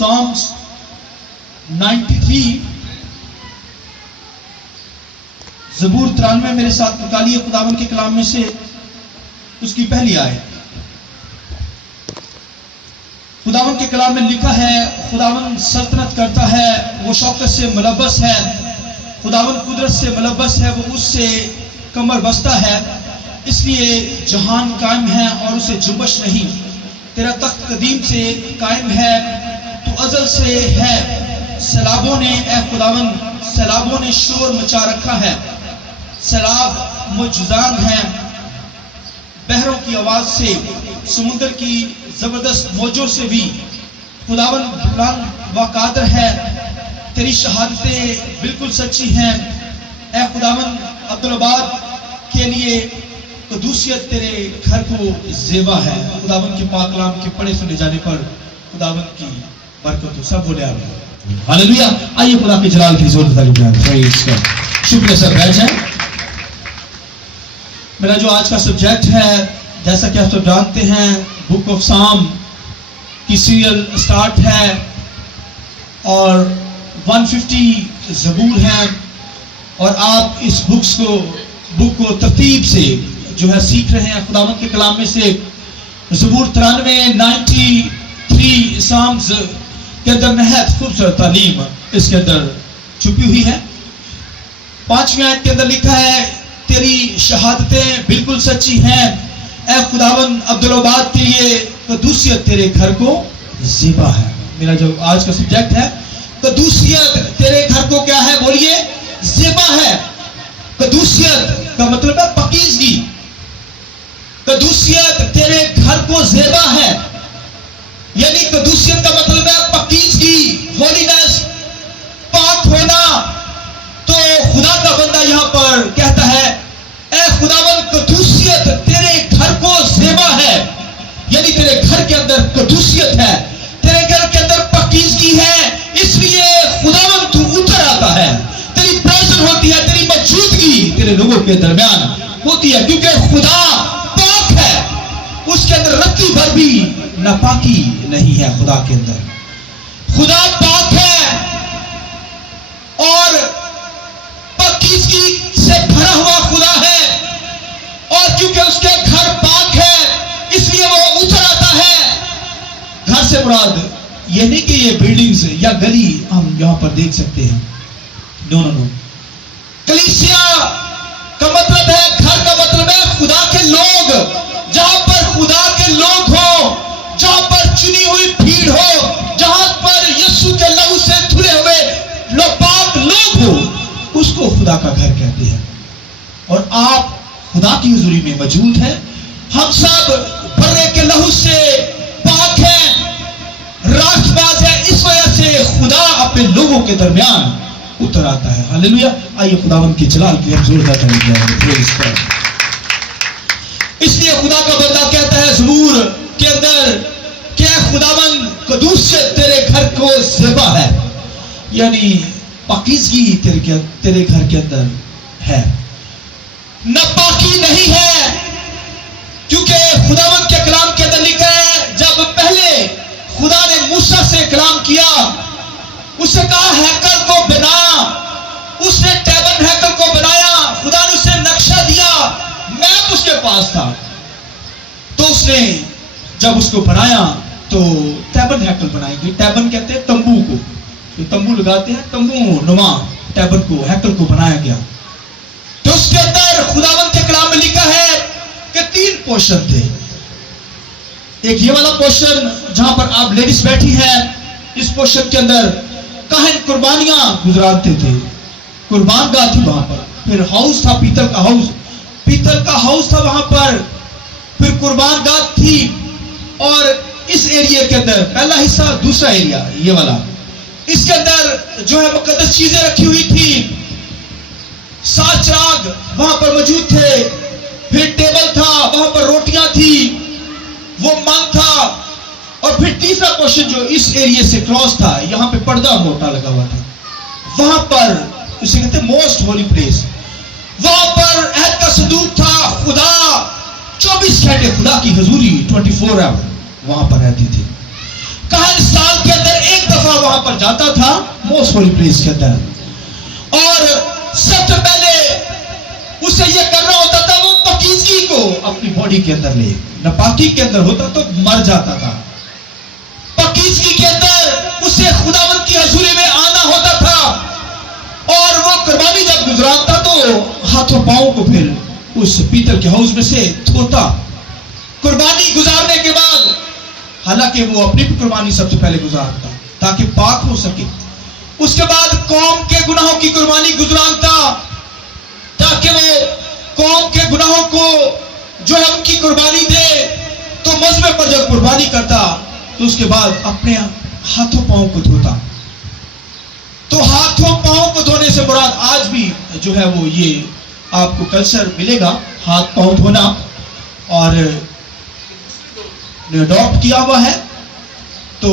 Psalms 93 ज़बूर 93 मेरे साथ निकालिए खुदावन के कलाम में से उसकी पहली आयत। खुदावन के कलाम में लिखा है, खुदावन सल्तनत करता है, वो शौकत से मुलव्वस है, खुदावन कुदरत से मुलव्वस है, वो उससे कमर बस्ता है, इसलिए जहान कायम है और उसे जुम्बश नहीं। तेरा तख्त कदीम से कायम है, तू अजल से है। सैलाबों ने ए खुदावन सैलाबों ने शोर मचा रखा है, सैलाब मुजजान है। बहरों की आवाज से, समुद्र की जबरदस्त मौजों से भी खुदावन बुलंद व कादर है। तेरी शहादतें बिल्कुल सच्ची हैं। ए खुदावन अब्दुल-आबाद के लिए कदूसियत तेरे घर को ज़ेबा है। खुदावन के पाक कलाम के पढ़े सुने जाने पर खुदावन की बरकत हो। सब बोले आमीन। हालेलुया। आइए खुदा के जलाल की जोर तारीफ करें। शुक्रिया सर, बैठ जाएं। मेरा जो आज का सब्जेक्ट है, जैसा कि आप सब जानते हैं, बुक ऑफ साम की सीरियल स्टार्ट है और 150 ज़बूर हैं और आप इस बुक को तरतीब से जो है सीख रहे हैं। खुदावंद के कलाम में से ज़बूर 93 93 साम्स के अंदर नहायत खूबसूरत तालीम इसके अंदर छुपी हुई है। 5वीं आयत के अंदर लिखा है, तेरी शहादतें बिल्कुल सच्ची हैं। ए खुदावन अब्दुल-आबाद के लिए कदूसियत तेरे घर को ज़ेबा है। मेरा जो आज का सब्जेक्ट है, कदूसियत तेरे घर को क्या है, बोलिए, ज़ेबा है। कदूसियत का मतलब है पकीज़गी। कदूसियत तेरे घर को ज़ेबा है, यानी कदूसियत का मतलब है पकीज़गी, होलीनेस, पाक होना। तो खुदा का बंदा यहां पर कहता है, ए खुदावन कदूसियत तेरे घर को ज़ेबा है, यानी तेरे घर के अंदर कदूसियत है, तेरे घर के अंदर पकीज़गी है, इसलिए खुदावन तू उतर आता है। तेरी प्रेजेंस होती है, तेरी मौजूदगी तेरे लोगों के दरमियान होती है, क्योंकि खुदा पाक है, उसके अंदर रत्ती भर भी नापाकी नहीं है। खुदा के अंदर खुदा पाक है और पकीज़गी से भरा हुआ खुदा है, और क्योंकि उसके घर पाक है इसलिए वो उतर आता है। घर से मुराद ये नहीं कि ये बिल्डिंग्स या गली हम यहां पर देख सकते हैं, नो नो नो। कलीसिया का मतलब है, घर का मतलब है खुदा के लोग। जहां पर खुदा के लोग हो, जहां पर चुनी हुई भीड़ हो, जहां पर यीशु के लहू से धुले हुए पाक लोग हो, उसको खुदा का घर कहते हैं। और आप खुदा की हुजूरी में मौजूद हैं। हम सब बर्रे के लहू से पाक हैं, रास्तबाज है, इस वजह से खुदा अपने लोगों के दरमियान उतर आता है। हालेलुया। आइए खुदावंद की जलाल की हम जोरदार तारीफ करें। इसलिए खुदा का बंदा कहता है ज़बूर के अंदर, क्या खुदावंद कदूसियत तेरे घर को ज़ेबा है, यानी पाकीज़गी तेरे घर के अंदर है, नापाकी नहीं है। क्योंकि खुदावंद के कलाम के अंदर लिखा है, जब पहले खुदा ने मूसा से कलाम किया, उससे कहा हैकल को बना, उसने टैबन हैकल को बनाया, खुदा ने उसे नक्शा दिया, मैप उसके पास था। तो उसने जब उसको बनाया तो टैबन हैकल बनाएंगे। टैबन कहते हैं तंबू को, तो तंबू लगाते हैं, तंबू नुमा टैबन को, हैकल को बनाया गया। तो उसके अंदर खुदावंद के कलाम में लिखा है कि 3 पोर्शन थे। एक ये वाला पोर्शन जहां पर आप लेडीज बैठी हैं, इस पोर्शन के अंदर काहिन कुर्बानियां गुजराते थे, कुर्बान गाह थी वहां पर। फिर हाउस था, पीतल का हाउस था वहां पर। फिर कुर्बान गाह थी, और इस एरिया के अंदर पहला हिस्सा, दूसरा एरिया ये वाला, इसके अंदर जो है मुकद्दस चीजें रखी हुई थी। 7 चिराग वहां पर मौजूद थे, फिर टेबल था, वहां पर रोटियां थी, वो मन था, और फिर तीसरा पोर्शन जो इस एरिया से क्रॉस था, यहां पे पर्दा मोटा लगा हुआ था, वहां पर उसे कहते मोस्ट होली प्लेस। वहां पर अहद का संदूक था। खुदा 24 घंटे खुदा की हुजूरी 24 आवर वहां पर रहती थी। काहन साल के अंदर एक दफा वहां पर जाता था मोस्ट होली प्लेस के अंदर, और सबसे पहले उसे यह करना होता था वो पाकीज़गी को अपनी बॉडी के अंदर ले। नापाकी के अंदर होता तो मर जाता था। पाकीज़गी के अंदर उसे खुदावंद की हजूरी में आना होता था, और वो कुर्बानी जब गुजराता तो हाथों पांव को फिर उस पीतल के हाउस में से धोता। कुर्बानी गुजारने के बाद, हालांकि वो अपनी भी कुर्बानी सबसे पहले गुजारता ताकि पाक हो सके, उसके बाद कौम के गुनाहों की कुर्बानी गुजराता ताकि वो कौम के गुनाहों को जो है उनकी कुर्बानी दे। तो मजमे पर जब कुर्बानी करता तो उसके बाद अपने हाथों पांव को धोता। तो हाथों पांव को धोने से मुराद आज भी जो है वो ये आपको कल्चर मिलेगा, हाथ पांव धोना, और अडॉप्ट किया हुआ है। तो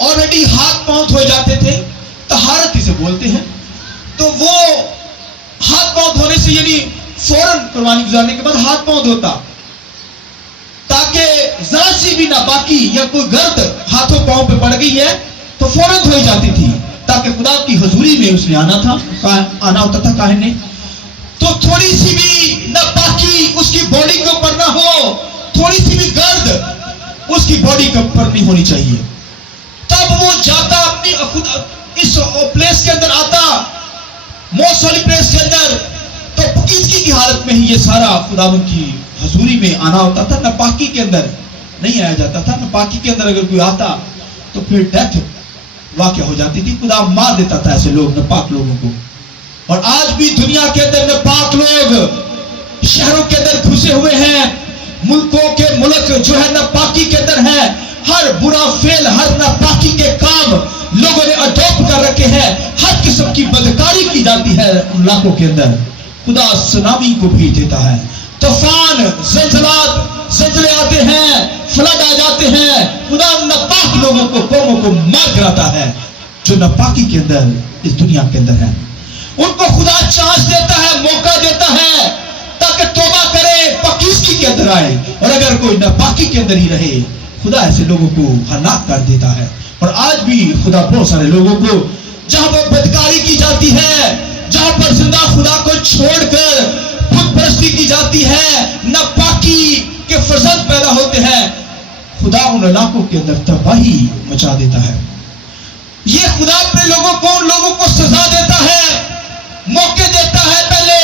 ऑलरेडी हाथ पांव धोए जाते थे, तहारत इसे बोलते हैं। तो वो हाथ पांव धोने से यानी फौरन कुर्बानी गुजारने के बाद हाथ पांव धोता ताकि जरा सी भी नापाकी या कोई गर्द हाथों पांव पे पड़ गई है तो फौरन धोई जाती थी, ताकि खुदा की हजूरी में उसने आना होता था काहे ने। तो थोड़ी सी भी नापाकी उसकी बॉडी के ऊपर ना हो, थोड़ी सी भी गर्द उसकी बॉडी के ऊपर नहीं होनी चाहिए। तब वो जाता अपनी इस प्लेस के अंदर आता, मोस्ट होली प्लेस के अंदर। तो पाकीज़गी की हालत में ही ये सारा खुदावंद की हजूरी में आना होता था। नापाकी के अंदर नहीं आया जाता था। नापाकी के अंदर अगर कोई आता तो फिर डेथ वाक़या हो जाती थी, खुदा मार देता था ऐसे लोग, नापाक लोगों को। और आज भी दुनिया के अंदर नापाक लोग शहरों के अंदर घुसे हुए हैं, मुल्कों के मुल्क जो है नापाकी के अंदर है। हर बुरा फेल, हर नापाकी के काम लोगों ने अडॉप्ट कर रखे हैं। हर किस्म की बदकारी की जाती है उन इलाकों के अंदर। खुदा सुनामी को भेज देता है, तूफान, ज़लज़ले आते हैं, फ्लड आ जाते हैं। खुदा नापाक लोगों को, कौमों को मार गिराता है जो नापाकी के अंदर इस दुनिया के अंदर है। उनको खुदा चांस देता है, मौका देता है ताकि तौबा करे, पाकीज़गी के अंदर आए। और अगर कोई नापाकी के अंदर ही रहे, खुदा ऐसे लोगों को हलाक कर देता है। और आज भी खुदा बहुत सारे लोगों को, जहां पर बदकारी की जाती है, जहां पर जिंदा खुदा को छोड़कर खुद परस्ती की जाती है, नापाकी के फर्जंद पैदा होते हैं, खुदा उन इलाकों के अंदर तबाही मचा देता है। ये खुदा अपने लोगों को, उन लोगों को सजा देता है, मौके देता है, पहले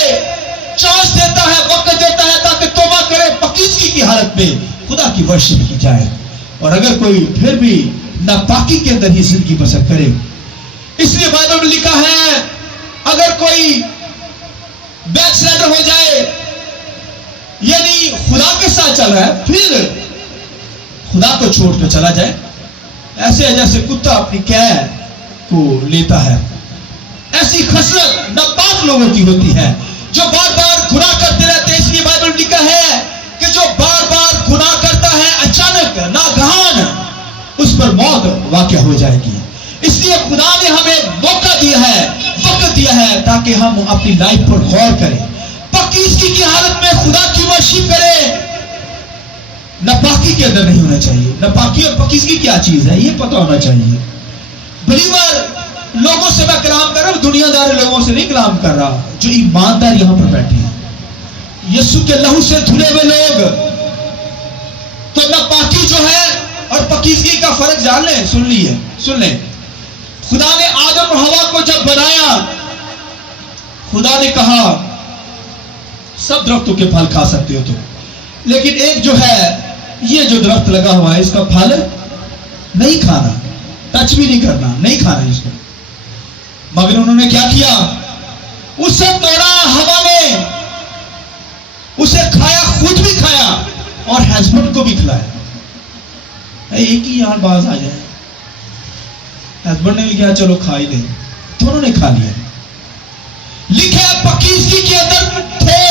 चांस देता है, वक्त देता है ताकि तौबा करे, पाकीज़गी की हालत में खुदा की वर्शिप की जाए। और अगर कोई फिर भी नापाकी के अंदर ही जिंदगी बसर करे, इसलिए बाइबल में लिखा है अगर कोई बैकस्लाइडर हो जाए, यानी खुदा के साथ चल रहा है फिर खुदा को छोड़कर चला जाए, ऐसे जैसे कुत्ता अपनी कैद को लेता है, ऐसी खसलत नापाक लोगों की होती है जो बार बार गुनाह करते रहते हैं। इसलिए बाइबल में लिखा है कि जो बार बार गुनाह करता है, अचानक नागहान उस पर मौत वाक़या हो जाएगी। इसलिए खुदा ने हमें मौका दिया है, वक्त दिया है ताकि हम अपनी लाइफ पर गौर करें, पाकीज़गी की हालत में खुदा की वर्शिप करें। नापाकी के अंदर नहीं होना चाहिए। नापाकी और पाकीज़गी क्या चीज है ये पता होना चाहिए। बिलीवर लोगों से मैं कलाम कर रहा हूं, दुनियादार लोगों से नहीं कलाम कर रहा, जो ईमानदार यहां पर बैठे हैं, यीशु के लहू से धुले हुए लोग। तो नापाकी जो है और पाकीज़गी का फर्क जान लें, सुन लें। खुदा ने आदम और हवा को जब बनाया, खुदा ने कहा सब दरख्तों के फल खा सकते हो तुम, लेकिन एक जो है ये जो दरख्त लगा हुआ है इसका फल नहीं खाना, टच भी नहीं करना, नहीं खाना इसको। मगर उन्होंने क्या किया, उसे तोड़ा हवा में, उसे खाया, खुद भी खाया और हस्बैंड को भी खिलाया। एक ही यार बाज आ जाए, हस्बैंड ने भी क्या चलो खा ही ले, दोनों ने खा लिया। लिखे पाकीज़गी के अंदर थे,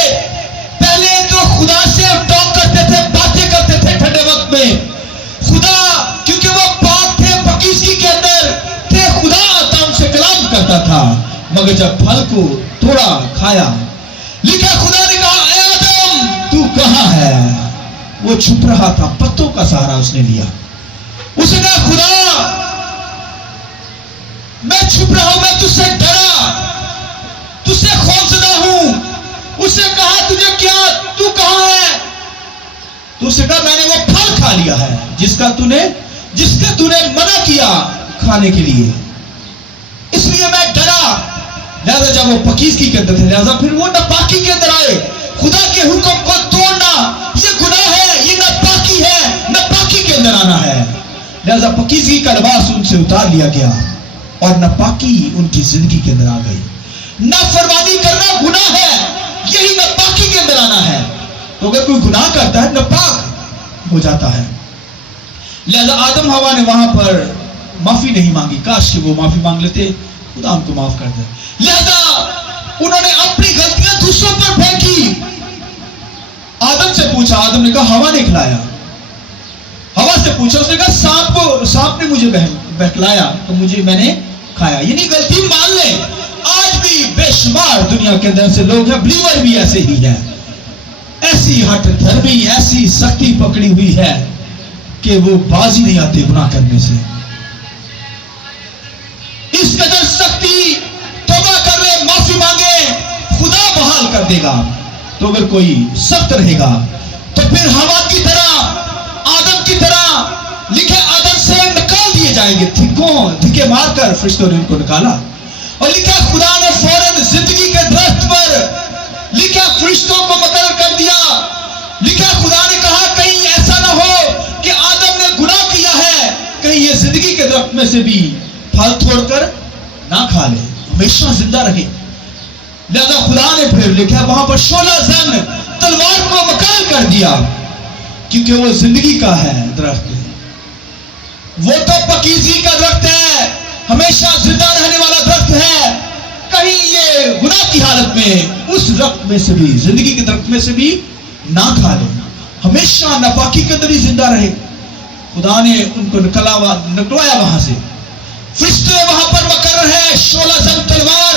पहले तो खुदा से टॉक करते थे, बातें करते थे ठंडे वक्त में। खुदा क्योंकि वो पाक थे, पाकीज़गी के अंदर थे, खुदा आता उनसे कलाम करता था। मगर जब फल को तोड़ा, खाया, लिखा खुदा ने कहा ए आदम तू कहां है? वो छुप रहा था, पत्तों का सहारा उसने लिया। उसने कहा खुदा मैं छुप रहा हूं, मैं तुझसे डरा, तुझसे खौफजदा हूं। उससे कहा तुझे क्या, तू कहां है? तो उसने कहा मैंने वो फल खा लिया है जिसका तूने मना किया खाने के लिए, इसलिए मैं डरा। लिहाजा जब वो पाकीज़गी के अंदर थे, लिहाजा फिर वो नापाकी के अंदर आए। खुदा के हुक्म को तोड़ना ये गुनाह है, ये नापाकी है, नापाकी के अंदर आना है। लिहाजा पाकीज़गी का लिबास उनसे उतार लिया गया और नापाकी उनकी जिंदगी के अंदर आ गई। नाफरमानी करना गुनाह है, यही नापाकी के अंदर आना है। तो अगर कोई गुनाह करता है नापाक हो जाता है। लिहाजा आदम हवा ने वहां पर माफी नहीं मांगी, काश कि वो माफी मांग लेते, खुदा उनको माफ कर दे। लिहाजा उन्होंने अपनी गलतियां दूसरों पर फेंकी। आदम से पूछा, आदम ने कहा हवा ने खिलाया। हवा से पूछा, उसने कहा सांप ने मुझे बहलाया तो मैंने खाया। यानी गलती मान ले। आज भी बेशुमार दुनिया के अंदर से लोग हैं, बिलीवर भी ऐसे ही है, ऐसी हट धर्मी, ऐसी सख्ती पकड़ी हुई है कि वो बाजी नहीं आते गुनाह करने से। इस कदर सख्ती, तौबा कर ले, माफी मांगे, खुदा बहाल कर देगा। तो अगर कोई सख्त रहेगा तो फिर हवा की तरह, आदम की तरह, लिखे आदम से निकाल दिए जाएंगे। धिक्के मारकर फरिश्तों ने उनको निकाला और लिखा खुदा ने फौरन जिंदगी के दरख्त पर लिखा फरिश्तों को मुकर्रर कर दिया। लिखा खुदा ने कहा कहीं ऐसा ना हो कि आदम ने गुनाह किया है, कहीं ये जिंदगी के दरख्त में से भी फल तोड़कर ना खा ले, हमेशा जिंदा रहे। लिहाजा खुदा ने फिर लिखा वहां पर 16 जन तलवार को मुकर्रर कर दिया, क्योंकि वो जिंदगी का है दरख्त। वो तो पाकीज़गी का दरख्त है, हमेशा जिंदा रहने वाला दरख्त है। कहीं ये गुनाह की हालत में उस दरख्त में से भी, जिंदगी के दरख्त में से भी ना खा ले, हमेशा नापाकी के अंदर ही जिंदा रहे। खुदा ने उनको निकलवाया वहां से। फरिश्ते वहां पर मुकर्रर है, 16 जन तलवार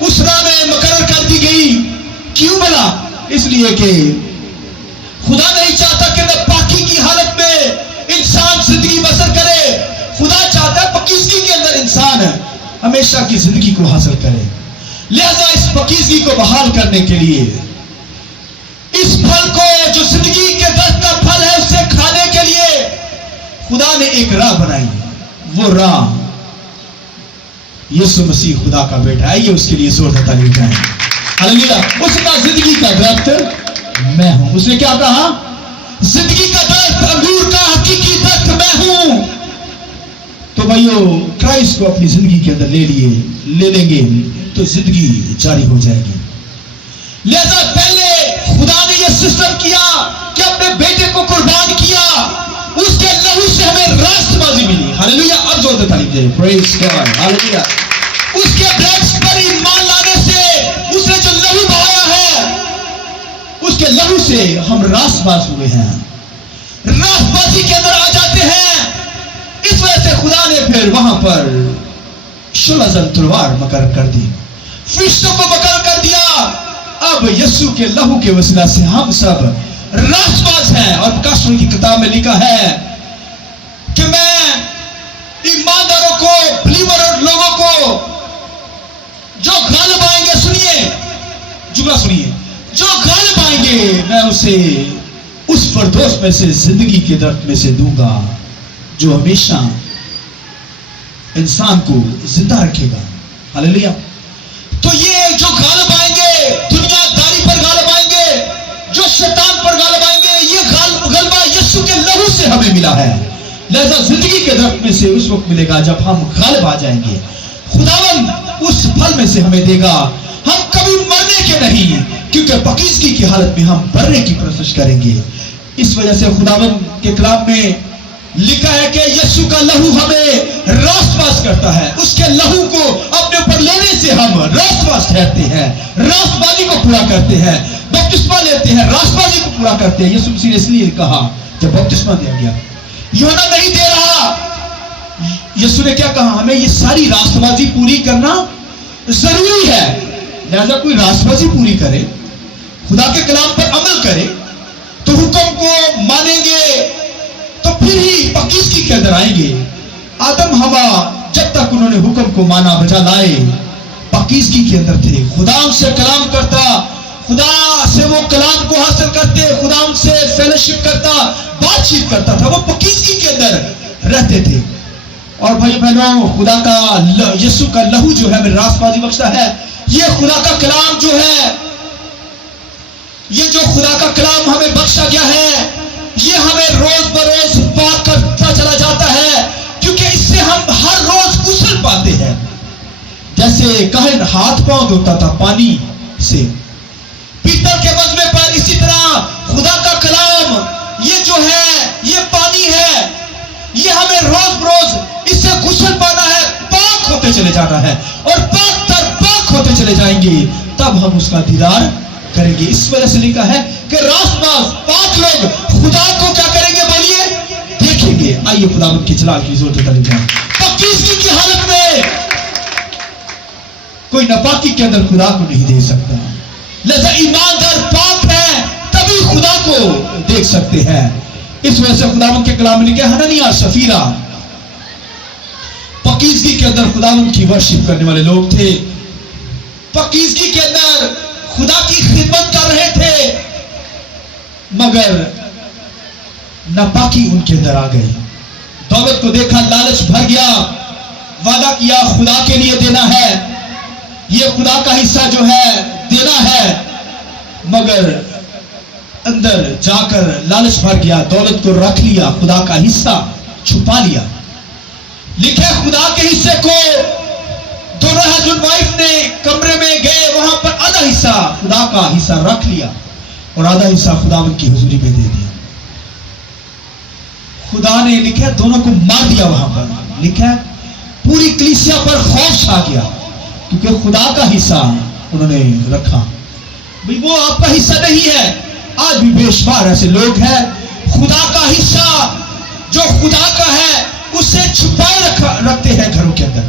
उस राह में मुकर्रर कर दी गई। क्यों भला? इसलिए कि खुदा नहीं चाहता कि नापाकी की हालत में इंसान जिंदगी बसर करे। खुदा चाहता है पाकीज़गी के अंदर इंसान हमेशा की जिंदगी को हासिल करे। लिहाजा इस पाकीज़गी को बहाल करने के लिए, इस फल को जो जिंदगी के दरख्त का फल है उसे खाने के लिए खुदा ने एक राह बनाई। वो राह यीशु मसीह खुदा का बेटा है। ये उसके लिए जोरदार तालीम जाए। हालेलुया। उसका जिंदगी का दरख्त मैं हूं। उसने क्या कहा? जिंदगी का दरख्त, अंगूर का हकीकी दरख्त मैं हूं। तो भाइयों, क्राइस्ट को अपनी जिंदगी के अंदर ले लेंगे तो जिंदगी जारी हो जाएगी। लिहाजा पहले खुदा ने यह सिस्टम किया कि अपने बेटे को कुर्बान किया, उसके लहू से हमें रास्तबाजी मिली। हालेलुया। अब जोरदार तालीम जाए। Praise God. हालेलुया। उसके ब्लड पर ईमान लाने से, उसने जो लहू बहाया है, उसके लहू से हम रास्तबाज हुए हैं, रास्तबाजी के अंदर आ जाते हैं। इस वजह से खुदा ने फिर वहां पर 16 जन तलवार मुकर्रर कर दी, फरिश्तों को मुकर्रर कर दिया। अब यीशु के लहू के वसीला से हम सब रास्तबाज हैं। और प्रकाशन की किताब में लिखा है कि मैं ईमानदारों को, बिलीवर लोगों को जो गालिब आएंगे, सुनिए जुमला सुनिए, जो गालिब आएंगे मैं उसे उस फरदौस में से, जिंदगी के दरख्त में से दूंगा जो हमेशा इंसान को जिंदा रखेगा। हालेलुया। तो ये जो गालिब आएंगे, दुनियादारी पर गालिब आएंगे, जो शैतान पर गालिब आएंगे, ये गलबा यीशु के लहू से हमें मिला है। लिहाजा जिंदगी के दरख्त में से उस वक्त मिलेगा जब हम गालिब आ जाएंगे। खुदावंद उस फल में से हमें देगा। हम कभी मरने के नहीं, क्योंकि पाकीज़गी की हालत में हम मरने की कोशिश करेंगे। इस वजह से खुदावंद के कलाम में लिखा है कि यीशु का लहू हमें रास्तबाज करता है। उसके लहू को अपने ऊपर लेने से हम रास्तबाज ठहरते हैं, रास्तबाजी को पूरा करते हैं, बपतिस्मा लेते हैं, रास्तबाजी को पूरा करते हैं। यीशु मसीह ने इसलिए कहा जब बपतिस्मा दिया गया, यूहन्ना नहीं दे रहा। यीशु ने क्या कहा? हमें ये सारी रास्तबाजी पूरी करना जरूरी है। लिहाजा कोई रास्तबाजी पूरी करे, खुदा के कलाम पर अमल करे, तो हुक्म को मानेंगे, तो फिर ही पाकीज़गी کے اندر آئیں گے. آدم ہوا جب تک انہوں نے حکم کو مانا بجا لائے پاکیزگی کے اندر تھے. خدا ان سے کلام کرتا, خدا سے وہ کلام کو حاصل کرتے, خدا ان سے فیلوشپ کرتا, بات چیت کرتا تھا, وہ پاکیزگی کے اندر رہتے تھے. اور بھائی بہنوں, خدا کا یسوع کا لہو جو ہے میرے راست بازی بخشتا ہے. یہ خدا کا کلام جو ہے, یہ جو خدا کا کلام ہمیں بخشا گیا ہے, یہ ہمیں روز بروز پاک کرتا چلا جاتا ہے, کیونکہ اس سے ہم ہر روز غسل پاتے ہیں. جیسے کاہن ہاتھ پاؤں دھوتا تھا پانی سے پیتل کے مذبے پر, اسی طرح خدا کا کلام یہ جو ہے یہ پانی ہے, یہ ہمیں روز بروز اس سے غسل پانا ہے, پاک ہوتے چلے جانا ہے, اور پاک تر پاک ہوتے چلے جائیں گے, تب ہم اس کا دیدار کریں گے. اس وجہ سے لکھا ہے کہ راست باز پاک لوگ خدا کو کیا کریں گے, بولیے, دیکھیں گے. آئیے خدا ان کی جلال کی زور سے تعریف کریں. پاکیزگی کی حالت میں کوئی ناپاکی کے اندر خدا کو نہیں دیکھ سکتا. لہذا ایماندار پاک ہے تبھی خدا کو دیکھ سکتے ہیں. اس وجہ سے خداوند کے کلام میں لکھا ہے حنانیہ سفیرہ پاکیزگی کے اندر خداوند کی ورشپ کرنے والے لوگ تھے, پاکیزگی کے اندر خدا کی خدمت کر رہے تھے, مگر ناپاکی ان کے اندر آ گئی. دولت کو دیکھا, لالچ بھر گیا, وعدہ کیا خدا کے لیے دینا ہے, یہ خدا کا حصہ جو ہے دینا ہے, مگر اندر جا کر لالچ بھر گیا, دولت کو رکھ لیا, خدا کا حصہ چھپا لیا. لکھے خدا کے حصے کو دونوں ہسبینڈ وائف نے کمرے میں گئے, وہاں پر آدھا حصہ خدا کا حصہ رکھ لیا اور آدھا حصہ خداوند کی حضوری میں دے دیا. خدا نے لکھا دونوں کو مار دیا. وہاں پر لکھا پوری کلیسیا پر خوف چھا گیا, کیونکہ خدا کا حصہ انہوں نے رکھا. بھئی وہ آپ کا حصہ نہیں ہے. آج بھی بے شمار ایسے لوگ ہیں خدا کا حصہ جو خدا کا ہے اسے چھپائے رکھتے ہیں گھروں کے اندر,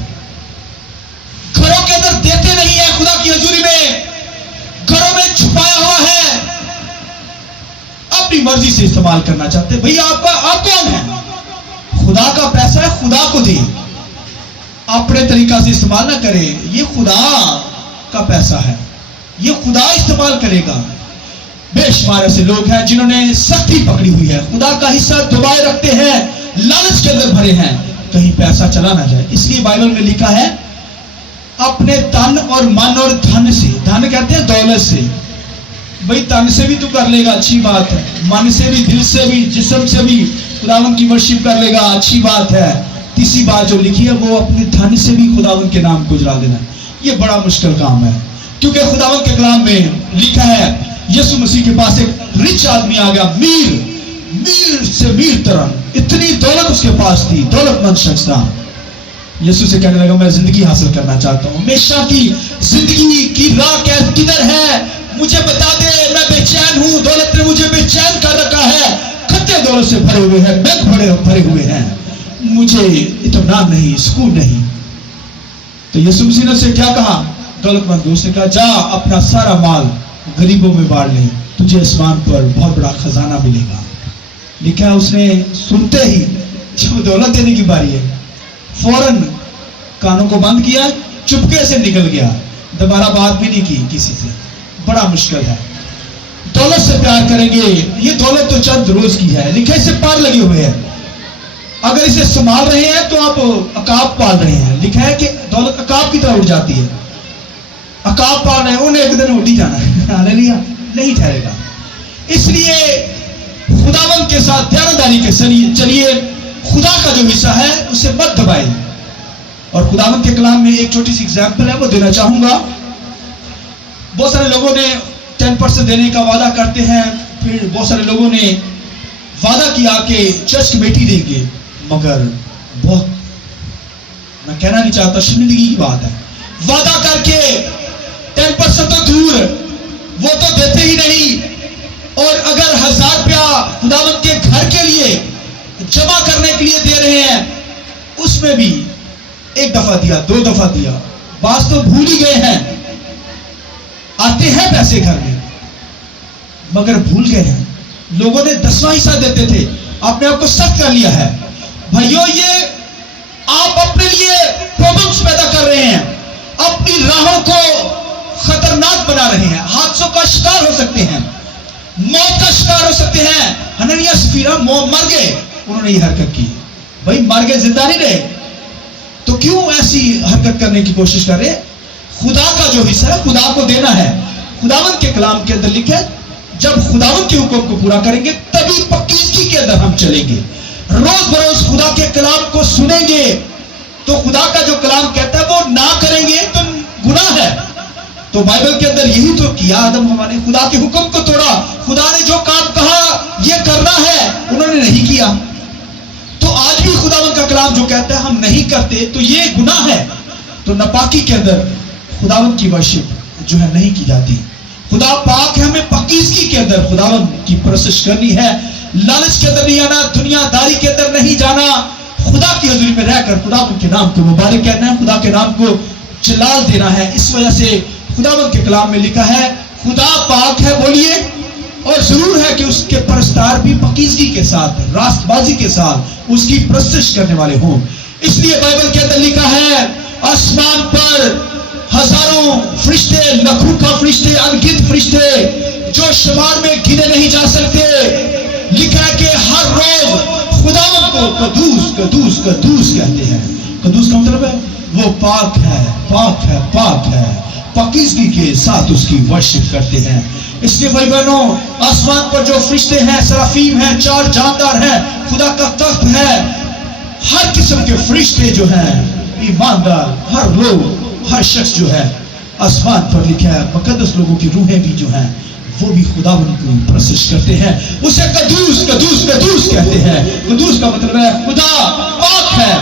گھروں کے اندر دیتے نہیں ہے خدا کی حضوری میں, گھروں میں چھپایا ہوا ہے, اپنی مرضی سے استعمال کرنا چاہتے. بھئی آپ کون ہے؟ خدا کا پیسہ ہے, خدا کو دے, اپنے طریقہ سے استعمال نہ کرے. یہ خدا کا پیسہ ہے, یہ خدا استعمال کرے گا. بے شمار ایسے لوگ ہیں جنہوں نے سختی پکڑی ہوئی ہے, خدا کا حصہ دبائے رکھتے ہیں, لالچ کے اندر بھرے ہیں, کہیں پیسہ چلا نہ جائے. اس لیے بائبل میں لکھا ہے اپنے تن اور من اور دھن سے, دھن کہتے ہیں دولت سے, بھئی تن سے بھی تو کر لے گا اچھی بات ہے, من سے بھی, دل سے بھی, جسم سے بھی خداوند کی ورشپ کر لے گا اچھی بات ہے. تیسری بات جو لکھی ہے وہ اپنے دھن سے بھی خداوند کے نام کو اجرا دینا. یہ بڑا مشکل کام ہے, کیونکہ خداوند کے کلام میں لکھا ہے یسوع مسیح کے پاس ایک رچ آدمی آ گیا, میر سے میر ترن, اتنی دولت اس کے پاس تھی, دولت مند شخص تھا. یسوع سے کہنے لگا میں زندگی حاصل کرنا چاہتا ہوں, ہمیشہ کی زندگی کی راہ کدھر ہے مجھے بتا دے, میں بے چین ہوں, دولت نے مجھے بے چین کر رکھا ہے, کھتے دولت سے بھرے ہوئے ہیں, بینک بھرے ہوئے ہیں, مجھے اطمینان نہیں, سکون نہیں. تو یسوع مسیح نے اسے کیا کہا, دولت مند کو, اس نے کہا جا اپنا سارا مال غریبوں میں بانٹ لے, تجھے آسمان پر بہت بڑا خزانہ ملے گا. لکھا اس نے سنتے ہی جب دولت دینے کی باری ہے فوراً کانوں کو بند کیا, چپکے سے نکل گیا, دوبارہ بات بھی نہیں کی کسی سے. بڑا مشکل ہے. دولت سے پیار کریں گے, یہ دولت تو چند روز کی ہے, لکھے سے پار لگے ہوئے ہیں, اگر اسے سنبھال رہے ہیں تو آپ عقاب پال رہے ہیں. لکھا ہے کہ دولت عقاب کی طرح اڑ جاتی ہے, عقاب پال رہے ہیں, انہیں ایک دن اڑ ہی جانا ہے, ہاللیلویا, نہیں ٹھہرے گا. اس لیے خداوند کے ساتھ دیانتداری کے چلیے, خدا کا جو حصہ ہے اسے مت دبائیں. اور خداوند کے کلام میں ایک چھوٹی سی ایگزامپل ہے وہ دینا چاہوں گا. بہت سارے لوگوں نے 10% دینے کا وعدہ کرتے ہیں, پھر بہت سارے لوگوں نے وعدہ کیا کہ چرچ کمیٹی دیں گے, مگر بہت, میں کہنا نہیں چاہتا, شرمندگی کی بات ہے, وعدہ کر کے 10% تو دور, وہ تو دیتے ہی نہیں. اور اگر 1000 روپیہ خداوند کے گھر کے لیے جمع کرنے کے لیے دے رہے ہیں, اس میں بھی ایک دفعہ دیا, 2 دفعہ دیا, بعض تو بھول ہی گئے ہیں, آتے ہیں پیسے گھر میں مگر بھول گئے ہیں. لوگوں نے 10واں حصہ دیتے تھے, آپ نے آپ کو سخت کر لیا ہے. بھائیو یہ آپ اپنے لیے پرابلمس پیدا کر رہے ہیں، اپنی راہوں کو خطرناک بنا رہے ہیں، حادثوں کا شکار ہو سکتے ہیں، موت کا شکار ہو سکتے ہیں۔ حنانیہ سفیرہ مر گئے، انہوں نے یہ حرکت کی، بھائی مر گئے، زندہ نہیں رہے، تو کیوں ایسی حرکت کرنے کی کوشش کر رہے؟ خدا کا جو حصہ ہے خدا کو دینا ہے۔ خداوند کے کلام کے اندر لکھا ہے جب خداوند کے حکم کو پورا کریں گے تبھی پاکیزگی کے اندر ہم چلیں گے، روز بروز خدا کے کلام کو سنیں گے تو خدا کا جو کلام کہتا ہے وہ نہ کریں گے تو گناہ ہے۔ تو بائبل کے اندر یہی تو کیا آدم حوا نے، خدا کے حکم کو توڑا، خدا نے جو کام کہا یہ کرنا ہے انہوں نے نہیں کیا۔ تو آج بھی خداوند کا کلام جو کہتا ہے ہم نہیں کرتے تو یہ گناہ ہے۔ تو ناپاکی کے اندر خداوند کی ورشپ جو ہے نہیں کی جاتی۔ خدا پاک ہے، ہمیں پاکیزگی کے اندر خداوند کی پرستش کرنی ہے، لالچ کے اندر نہیں آنا، دنیا داری کے اندر نہیں جانا، خدا کی حضوری میں رہ کر خداوند کے نام کو مبارک کہنا ہے، خدا کے نام کو جلال دینا ہے۔ اس وجہ سے خداوند کے کلام میں لکھا ہے خدا پاک ہے، بولیے، اور ضرور ہے کہ اس کے پرستار بھی پاکیزگی کے ساتھ، راست بازی کے ساتھ اس کی پرستش کرنے والے ہوں۔ اس لیے بائبل کے اندر لکھا ہے آسمان پر ہزاروں فرشتے، لاکھوں کا فرشتے، انگنت فرشتے جو شمار میں گنے نہیں جا سکتے، لکھا ہے کہ ہر روز خداوند کو قدوس قدوس قدوس کہتے ہیں۔ قدوس کا مطلب ہے وہ پاک ہے، پاک ہے، پاک ہے، پاکیزگی کے ساتھ اس کی ورشپ کرتے ہیں۔ اس لیے بھائی بہنوں، آسمان پر جو فرشتے ہیں، سرافیم ہیں، چار جاندار ہیں، خدا کا تخت ہے، ہر قسم کے فرشتے جو ہیں، ایماندار، ہر لوگ، ہر شخص جو ہے آسمان پر لکھا ہے، مقدس لوگوں کی روحیں بھی جو ہیں وہ بھی خداوند کی پرستش کرتے ہیں، اسے قدوس قدوس قدوس کہتے ہیں۔ قدوس کا مطلب ہے خدا پاک ہے،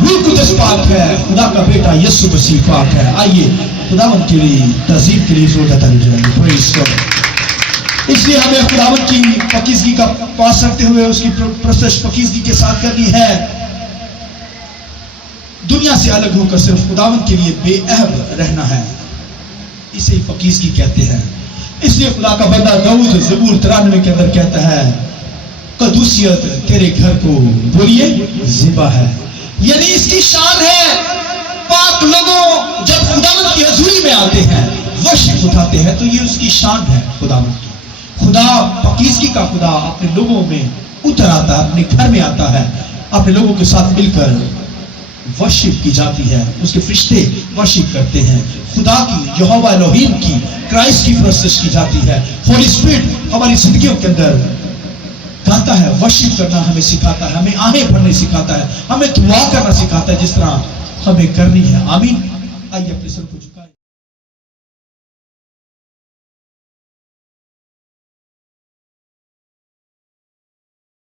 روح قدس پاک ہے، خدا کا بیٹا یسوع مسیح پاک ہے۔ آئیے خداوند کے لیے تعظیم کے لیے زور دیتا رہیے، پریز گاڈ۔ اس لیے ہمیں خداوند کی پاکیزگی کا پاس رکھتے ہوئے اس کی پرستش پاکیزگی کے ساتھ کرنی ہے، دنیا سے الگ ہو کر صرف خداوند کے لیے بے عیب رہنا ہے، اسے پاکیزگی کہتے ہیں۔ اس لیے خدا کا بندہ داؤد زبور 93 کے اندر کہتا ہے قدوسیت تیرے گھر کو، بولیے، ذبح ہے، یعنی اس کی شان ہے۔ پاک لوگوں جب خداوند کی حضوری میں آتے ہیں، ورشپ اٹھاتے ہیں، تو یہ اس کی شان ہے خداوند کی۔ خدا پاکیزگی کا خدا اپنے لوگوں میں اتر آتا ہے، اپنے گھر میں آتا ہے، اپنے لوگوں کے ساتھ مل کر ورشپ کی جاتی ہے، اس کے فرشتے ورشپ کرتے ہیں، خدا کی، یہوہ الوہیم کی، کرائسٹ کی پرستش کی جاتی ہے۔ ہولی اسپرٹ ہماری زندگیوں کے اندر گاتا ہے، ورشپ کرنا ہمیں سکھاتا ہے، ہمیں آہیں پڑھنے سکھاتا ہے، ہمیں دعا کرنا سکھاتا ہے جس طرح ہمیں کرنی ہے۔ آمین۔ آئیے اپنے سر کو